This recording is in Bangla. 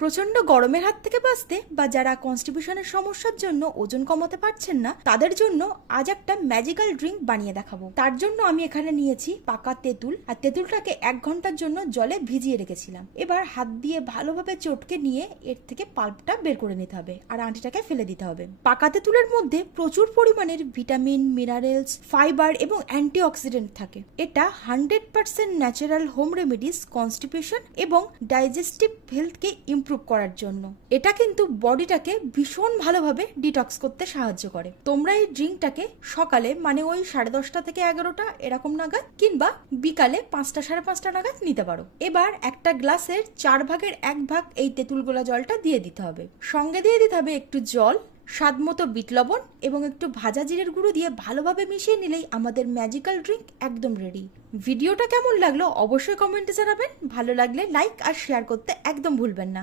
প্রচন্ড গরমের হাত থেকে বাঁচতে বা যারা কনস্টিপেশনের সমস্যার জন্য ওজন কমাতে পারছেন না তাদের জন্য আজ একটা ম্যাজিক্যাল ড্রিঙ্ক বানিয়ে দেখাবো। তার জন্য আমি এখানে নিয়েছি পাকা তেঁতুল, আর তেঁতুলটাকে 1 ঘন্টার জন্য জলে ভিজিয়ে রেখেছিলাম। এবার হাত দিয়ে ভালোভাবে চটকে নিয়ে এর থেকে পাল্পটা বের করে নিতে হবে আর আঁটিটাকে ফেলে দিতে হবে। পাকা তেঁতুলের মধ্যে প্রচুর পরিমাণের ভিটামিন, মিনারেলস, ফাইবার এবং অ্যান্টিঅক্সিডেন্ট থাকে। এটা 100% ন্যাচারাল হোম রেমেডিস কনস্টিপেশন এবং ডাইজেস্টিভ হেলথকে ইমপ্রুভ করার জন্য। এটা কিন্তু বডিটাকে ভীষণ ভালোভাবে ডিটক্স করতে সাহায্য করে। তোমরা এই ড্রিঙ্কটাকে সকালে মানে ওই 10:30 থেকে 11টা এরকম নাগাদ কিংবা বিকালে 5টা সাড়ে 5টা নাগাদ নিতে পারো। এবার একটা গ্লাসের 4 ভাগের 1 ভাগ এই তেঁতুল গোলা জলটা দিয়ে দিতে হবে। সঙ্গে দিয়ে দিতে হবে একটু জল, স্বাদ মতো বিট লবণ এবং একটু ভাজা জিরের গুঁড়ো দিয়ে ভালোভাবে মিশিয়ে নিলেই আমাদের ম্যাজিক্যাল ড্রিঙ্ক একদম রেডি। ভিডিওটা কেমন লাগলো অবশ্যই কমেন্টে জানাবেন। ভালো লাগলে লাইক আর শেয়ার করতে একদম ভুলবেন না।